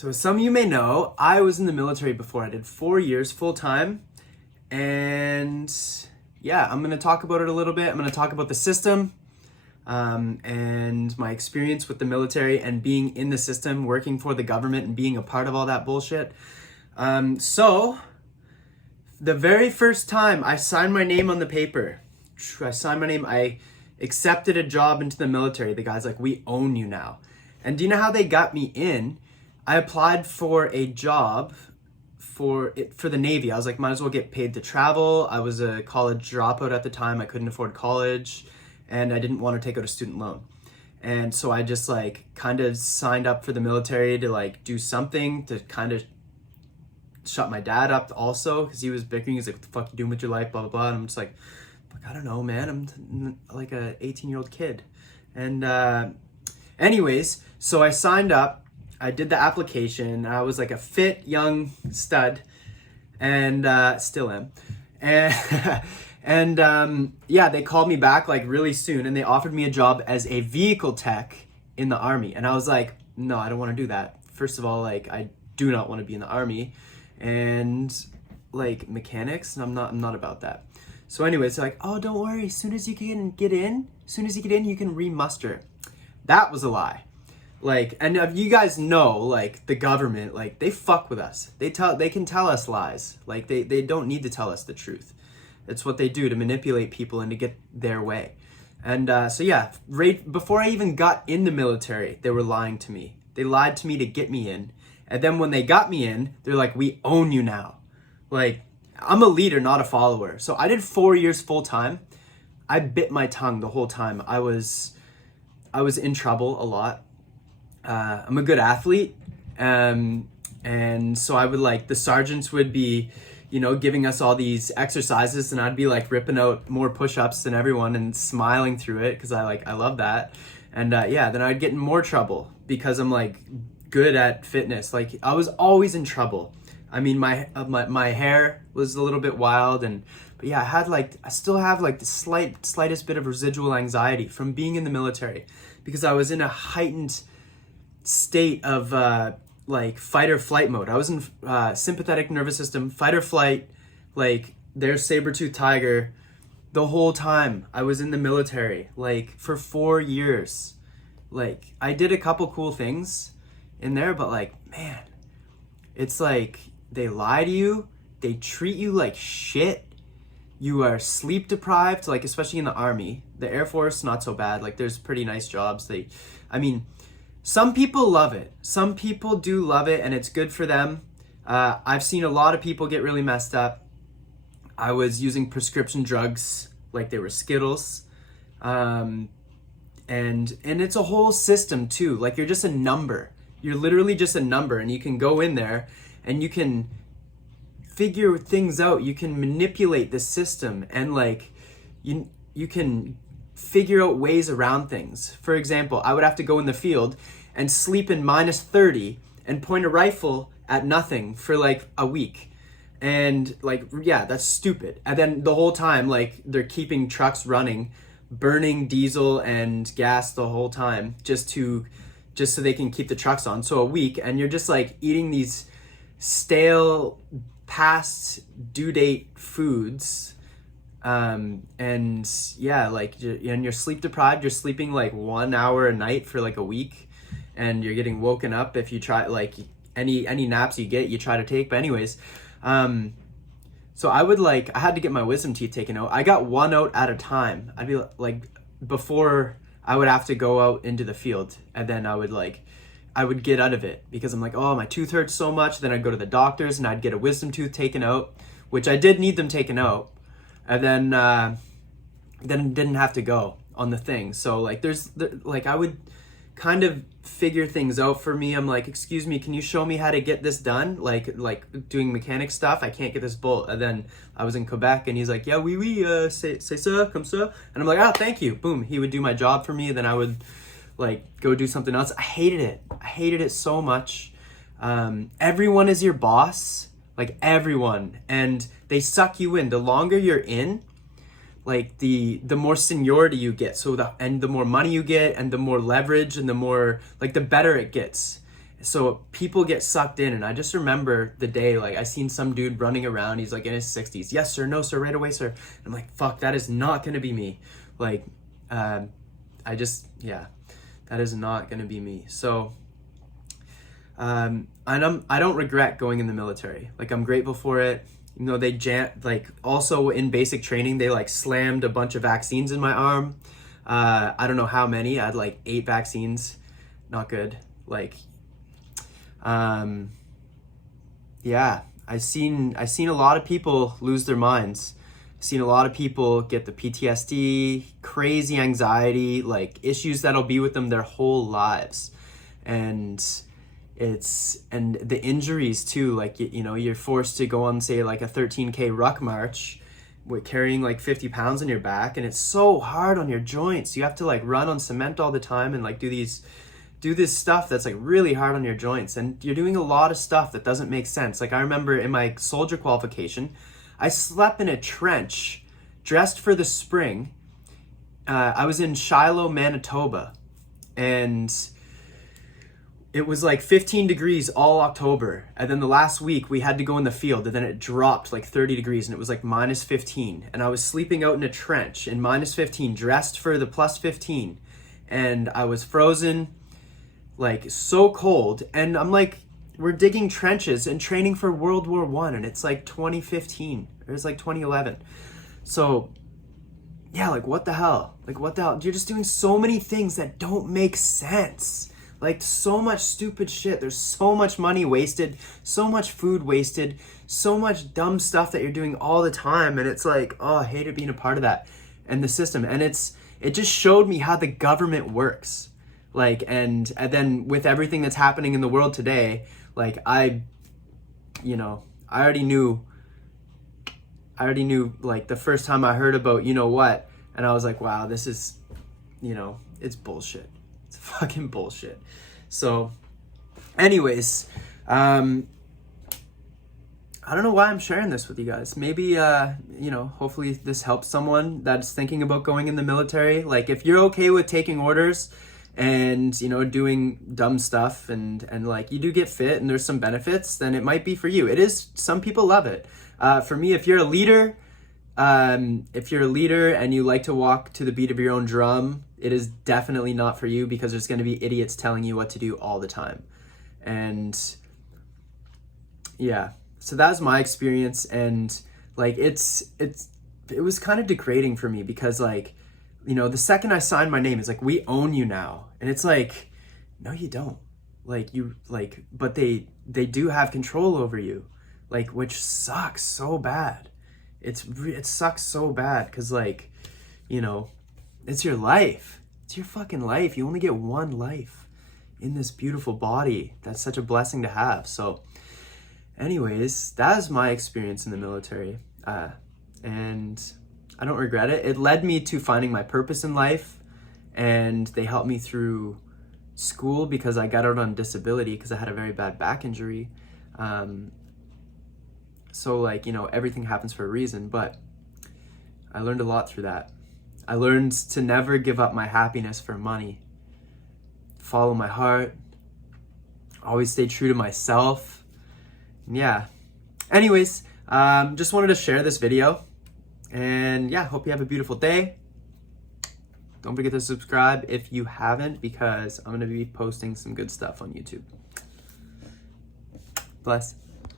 So as some of you may know, I was in the military before. I did 4 years full time. And yeah, I'm going to talk about it a little bit. I'm going to talk about the system and my experience with the military and being in the system, working for the government and being a part of all that bullshit. So the very first time I signed my name on the paper, I accepted a job into the military. The guy's like, "We own you now." And do you know how they got me in? I applied for a job for the Navy. I was like, might as well get paid to travel. I was a college dropout at the time. I couldn't afford college and I didn't want to take out a student loan. And so I just like kind of signed up for the military to like do something to kind of shut my dad up also, because he was bickering. He's like, "What the fuck you doing with your life, blah, blah, blah." And I'm just like, I don't know, man. I'm like a 18-year-old kid. And anyways, so I signed up. I did the application. I was like a fit young stud, and still am. And yeah, they called me back like really soon, and they offered me a job as a vehicle tech in the Army. And I was like, no, I don't want to do that. First of all, like I do not want to be in the Army, and like mechanics, I'm not about that. So anyways, they're like, "Oh, don't worry. As soon as you can get in, you can re-muster." That was a lie. Like, and if you guys know, like the government, like they fuck with us. They can tell us lies. Like they don't need to tell us the truth. It's what they do to manipulate people and to get their way. And so yeah, right before I even got in the military, they were lying to me. They lied to me to get me in. And then when they got me in, they're like, "We own you now." Like, I'm a leader, not a follower. So I did 4 years full time. I bit my tongue the whole time. I was in trouble a lot. I'm a good athlete. And so I would like, the sergeants would be, giving us all these exercises, and I'd be like ripping out more push-ups than everyone and smiling through it because I love that. And yeah, then I'd get in more trouble because I'm like good at fitness. Like I was always in trouble. I mean, my hair was a little bit wild, but yeah, I still have like the slightest bit of residual anxiety from being in the military, because I was in a heightened state of like fight or flight mode. I was in sympathetic nervous system, fight or flight, like there's saber-tooth tiger the whole time I was in the military, like for 4 years. Like I did a couple cool things in there, but like, man, it's like they lie to you, they treat you like shit. You are sleep deprived, like especially in the Army. The Air Force, not so bad. Like there's pretty nice jobs. Some people love it. Some people do love it, and it's good for them. I've seen a lot of people get really messed up. I was using prescription drugs like they were Skittles. And it's a whole system too. Like you're just a number. You're literally just a number, and you can go in there and you can figure things out. You can manipulate the system, and like you can figure out ways around things. For example, I would have to go in the field and sleep in -30 and point a rifle at nothing for like a week. And like, yeah, that's stupid. And then the whole time, like they're keeping trucks running, burning diesel and gas the whole time just so they can keep the trucks on. So a week, and you're just like eating these stale, past due date foods. And yeah, like, and you're sleep deprived. You're sleeping like 1 hour a night for like a week, and you're getting woken up if you try, like any naps you get, you try to take. But anyways, so I had to get my wisdom teeth taken out. I got one out at a time. I'd be like, before I would have to go out into the field, and then I would get out of it because I'm like, oh, my tooth hurts so much. Then I'd go to the doctors and I'd get a wisdom tooth taken out, which I did need them taken out. And then didn't have to go on the thing. So like I would kind of figure things out for me. I'm like, "Excuse me, can you show me how to get this done?" Like doing mechanic stuff. I can't get this bolt. And then I was in Quebec, and he's like, "Yeah, oui, c'est ça, comme ça." And I'm like, "Oh, thank you." Boom. He would do my job for me. And then I would like go do something else. I hated it so much. Everyone is your boss. Like everyone, and they suck you in. The longer you're in, like the more seniority you get, the more money you get, and the more leverage, and the more, like, the better it gets. So people get sucked in, and I just remember the day, like, I seen some dude running around, he's like in his 60s, yes sir, no sir, right away sir. And I'm like, fuck, that is not gonna be me. Like, yeah, that is not gonna be me. So, and I don't regret going in the military. Like, I'm grateful for it. You know, like, also in basic training, they like slammed a bunch of vaccines in my arm. I don't know how many, I had like 8 vaccines, not good. Like, yeah, I've seen a lot of people lose their minds. I've seen a lot of people get the PTSD, crazy anxiety, like issues that'll be with them their whole lives. And the injuries too, like, you know, you're forced to go on, say, like a 13K ruck march with carrying like 50 pounds on your back, and it's so hard on your joints. You have to like run on cement all the time and like do this stuff that's like really hard on your joints, and you're doing a lot of stuff that doesn't make sense. Like, I remember in my soldier qualification, I slept in a trench dressed for the spring. I was in Shiloh, Manitoba, and it was like 15 degrees all October. And then the last week we had to go in the field, and then it dropped like 30 degrees and it was like minus 15. And I was sleeping out in a trench in minus 15, dressed for the plus 15. And I was frozen, like so cold. And I'm like, we're digging trenches and training for World War I, and it's like 2015, or it's like 2011. So yeah, like what the hell? Like what the hell? You're just doing so many things that don't make sense. Like, so much stupid shit. There's so much money wasted, so much food wasted, so much dumb stuff that you're doing all the time. And it's like, oh, I hated being a part of that and the system. And it just showed me how the government works. Like, and then with everything that's happening in the world today, like, I already knew like the first time I heard about, you know what, and I was like, wow, this is, it's bullshit. It's fucking bullshit. So anyways, I don't know why I'm sharing this with you guys. Maybe, hopefully this helps someone that's thinking about going in the military. Like, if you're okay with taking orders and, doing dumb stuff and like you do get fit and there's some benefits, then it might be for you. It is, some people love it. For me, if you're a leader and you like to walk to the beat of your own drum, it is definitely not for you, because there's going to be idiots telling you what to do all the time. And yeah, so that was my experience. And like, it was kind of degrading for me, because like, the second I signed my name, it's like, we own you now. And it's like, no, you don't. But they do have control over you, like, which sucks so bad. It sucks so bad, because like, it's your life. It's your fucking life. You only get one life in this beautiful body. That's such a blessing to have. So anyways, that is my experience in the military. And I don't regret it. It led me to finding my purpose in life, and they helped me through school, because I got out on disability because I had a very bad back injury. So like, everything happens for a reason, but I learned a lot through that. I learned to never give up my happiness for money. Follow my heart. Always stay true to myself. Yeah. Anyways, just wanted to share this video. And yeah, hope you have a beautiful day. Don't forget to subscribe if you haven't, because I'm going to be posting some good stuff on YouTube. Bless.